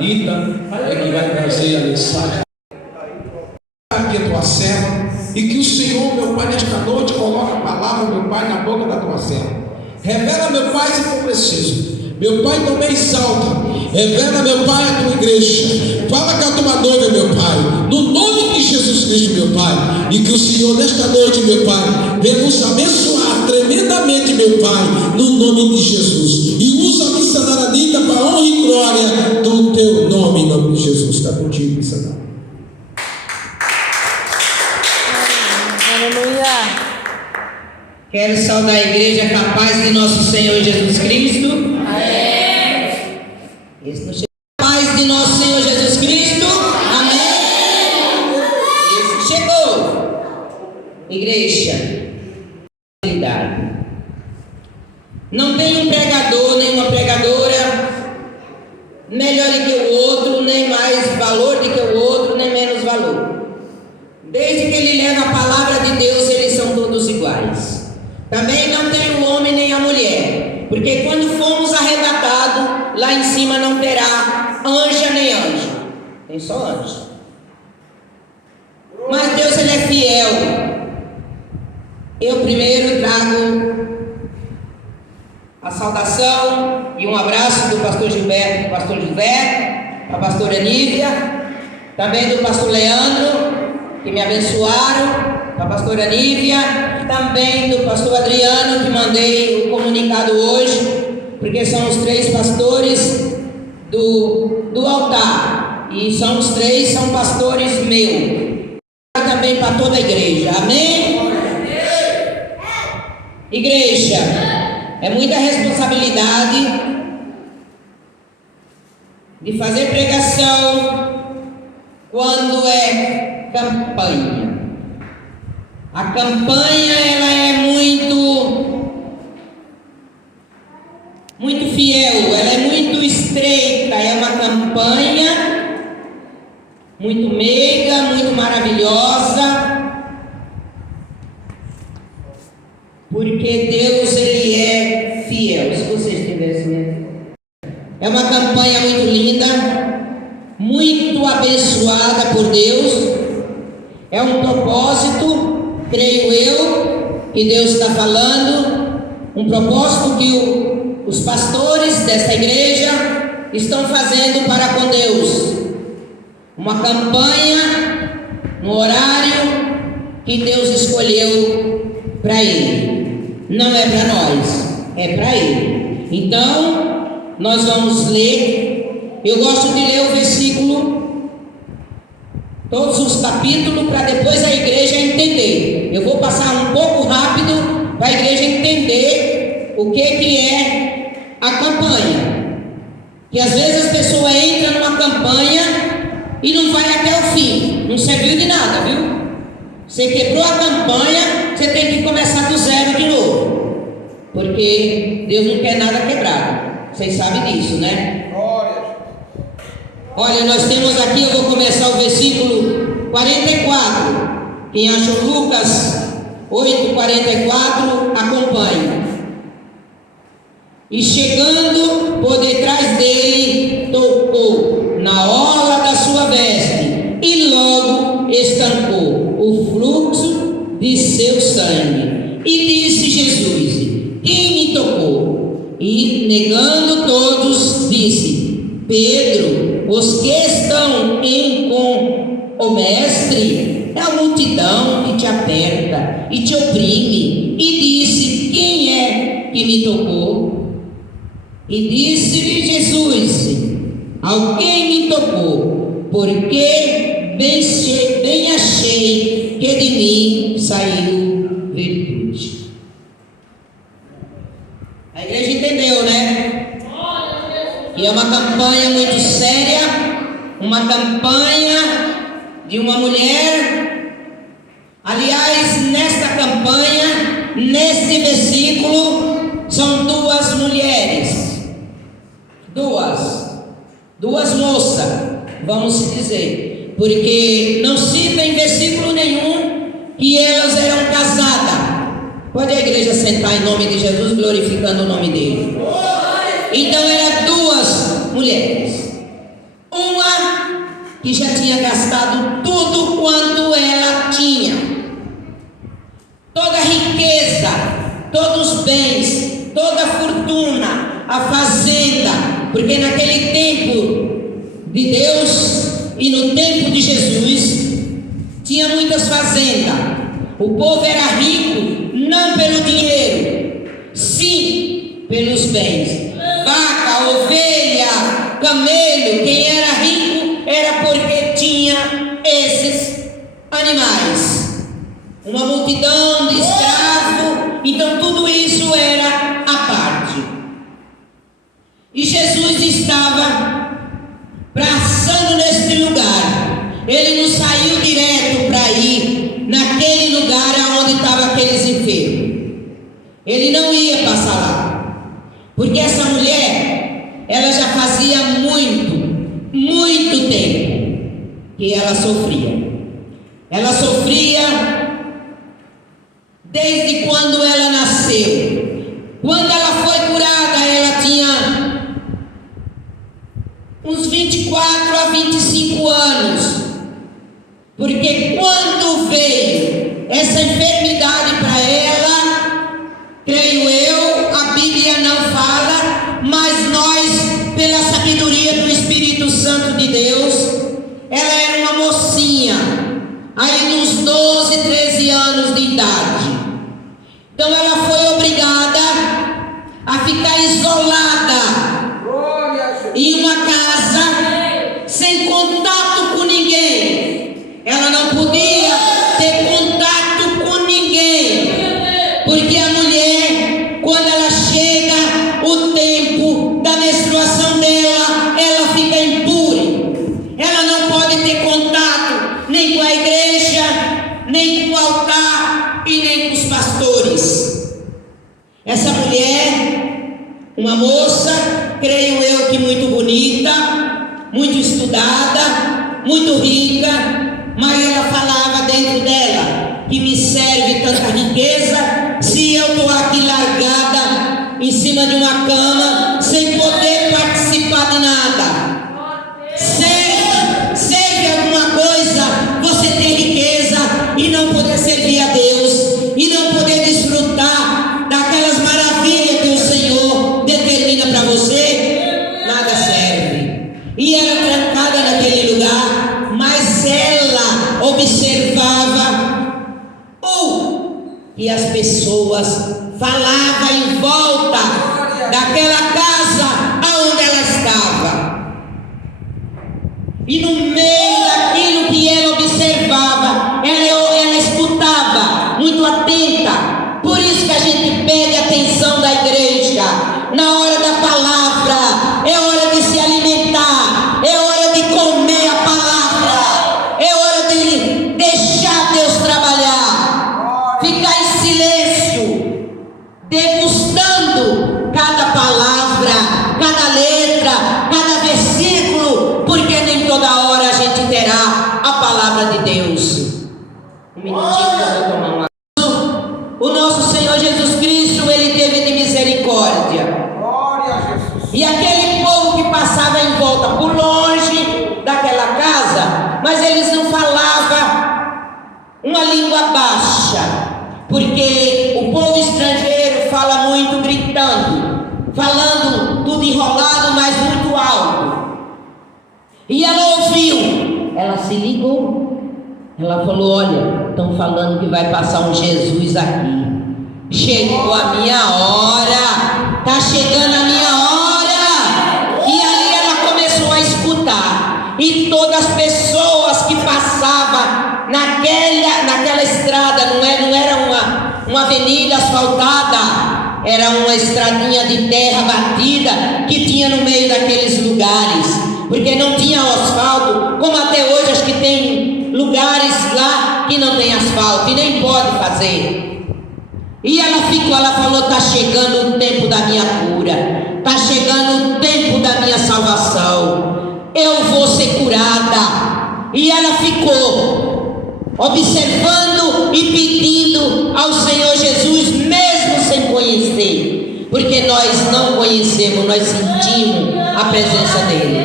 Anitta, que vai trazer a mensagem aqui a tua serva, e que o Senhor, meu Pai, nesta noite coloque a palavra, meu Pai, na boca da tua serva. Revela, meu Pai, se for preciso. Meu Pai, também exalta. Revela, meu Pai, a tua igreja. Fala com a tua noiva, meu Pai, no nome de Jesus Cristo, meu Pai. E que o Senhor, nesta noite, meu Pai, venha nos abençoar tremendamente, meu Pai, no nome de Jesus. E usa a missionária Anitta para a honra e glória do teu nome, em nome de Jesus. Está contigo, missionária. Aleluia. Quero saudar a igreja com a paz de nosso Senhor Jesus Cristo. Amém. Esse não chegou. Paz de nosso Senhor Jesus Cristo. Amém. Esse chegou. Igreja, não tem um pregador, nem uma pregadora melhor do que o outro, nem mais valor do que o outro, nem menos valor. Desde que ele leva a palavra de Deus, eles são todos iguais. Também não tem o homem nem a mulher, porque quando formos arrebatados, lá em cima não terá anja nem anjo, tem só anjo. Mas Deus, ele é fiel. Eu primeiro trago a saudação e um abraço do pastor Gilberto, do pastor José, da pastora Nívia, também do pastor Leandro, que me abençoaram, da pastora Nívia, também do pastor Adriano, que mandei o comunicado hoje, porque são os 3 pastores do altar, e são os 3, são pastores meus, também para toda a igreja, amém? Igreja, é muita responsabilidade de fazer pregação quando é campanha. A campanha, ela é muito fiel, ela é muito estreita, é uma campanha muito meiga, muito maravilhosa, porque Deus, ele é fiel. Se vocês tivessem, é uma campanha muito linda, muito abençoada por Deus. É um propósito, creio eu, que Deus está falando, um propósito que os pastores desta igreja estão fazendo para com Deus. Uma campanha no horário que Deus escolheu para Ele. Não é para nós, é para Ele. Então, nós vamos ler. Eu gosto de ler o versículo, todos os capítulos, para depois a igreja entender. Eu vou passar um pouco rápido para a igreja entender o que é a campanha. Que às vezes as pessoas entram numa campanha e não vai até o fim, não serviu de nada, viu? Você quebrou a campanha, você tem que começar do zero de novo, porque Deus não quer nada quebrado. Vocês sabem disso, né? Olha, nós temos aqui, eu vou começar o versículo 44. Quem achou Lucas 8:44, acompanhe. E chegando por detrás dele, tocou na orla da sua veste, e logo estancou o fluxo de seu sangue. E disse Jesus: quem me tocou? E negando todos, disse: Pedro, os que estão com o mestre, é a multidão que te aperta e te oprime. E disse: quem é que me tocou? E disse-lhe Jesus: alguém me tocou, porque bem achei que de mim saiu virtude. A igreja entendeu, né? Que é uma campanha muito séria, uma campanha de uma mulher. Aliás, nesta campanha, neste versículo, são 2 mulheres. Duas moças, vamos dizer, porque não cita em versículo nenhum que elas eram casadas. Pode a igreja sentar em nome de Jesus, glorificando o nome dele. Então eram 2 mulheres. que já tinha gastado tudo quanto ela tinha. Toda a riqueza, todos os bens, toda a fortuna, a fazenda, porque naquele tempo de Deus e no tempo de Jesus tinha muitas fazendas. O povo era rico não pelo dinheiro, sim pelos bens. Vaca, ovelha, camelo. Quem era rico era porque tinha esses animais. Uma multidão de escravos. Então tudo isso era à parte. E Jesus estava passando neste lugar. Ele não saiu direto para ir naquele lugar onde estavam aqueles enfermos. Ele não ia passar lá. Porque essa mulher, ela já fazia muito tempo que ela sofria. Ela sofria desde quando ela nasceu. Quando ela foi curada, ela tinha uns 24 a 25 anos. Porque quando veio essa enfermidade para ela, creio eu, a Bíblia não fala, mas nós, pela sabedoria do Espírito Santo de Deus, ela era uma mocinha, aí uns 12, 13 anos de idade. Então ela foi obrigada a ficar isolada em uma casa, sem contato com ninguém. Ela não podia ter contato com ninguém, porque a mulher, quando ela chega o tempo da menstruação dela, ela fica impura. Ela não pode ter contato nem com a igreja, nem com o altar e nem com os pastores. Essa mulher, uma moça, creio eu que muito bonita, muito estudada, muito rica, mas ela falava dentro dela: que me serve tanta riqueza se eu estou aqui largada em cima de uma cama sem poder participar de nada. Serve alguma coisa você ter riqueza e não poder servir a Deus, e não poder desfrutar daquelas maravilhas que o Senhor determina para você? Nada serve. E ela trancada naquele lugar, mas ela observava e as pessoas falavam em volta daquela casa aonde ela estava. E no meio daquilo que ela observava, ela escutava, muito atenta. Por isso que a gente pede a atenção da igreja. Na hora da palavra, é hora de se alimentar, é hora de comer a palavra, é hora de deixar Deus trabalhar, ficar em silêncio, degustando cada palavra, cada letra, cada versículo, porque nem toda hora a gente terá a palavra de Deus. Um minutinho que eu vou tomar uma. O nosso Senhor Jesus Cristo, Ele teve de misericórdia. E aquele povo que passava em volta por longe daquela casa, mas eles não falavam uma língua baixa, porque o povo estrangeiro fala muito gritando, falando tudo enrolado, mas muito alto. E ela ouviu, ela se ligou, ela falou: olha, estão falando que vai passar um Jesus aqui. Chegou a minha hora, está chegando a minha hora. E ali ela começou a escutar, e todas as pessoas que passavam naquela estrada, não era uma avenida asfaltada, era uma estradinha de terra batida que tinha no meio daqueles lugares, porque não tinha asfalto, como até hoje acho que tem lugares lá que não tem asfalto e nem pode fazer. E ela falou: está chegando o tempo da minha cura, está chegando o tempo da minha salvação, eu vou ser curada. E ela ficou observando e pedindo ao Senhor Jesus, mesmo sem conhecer, porque nós não conhecemos, nós sentimos a presença dele.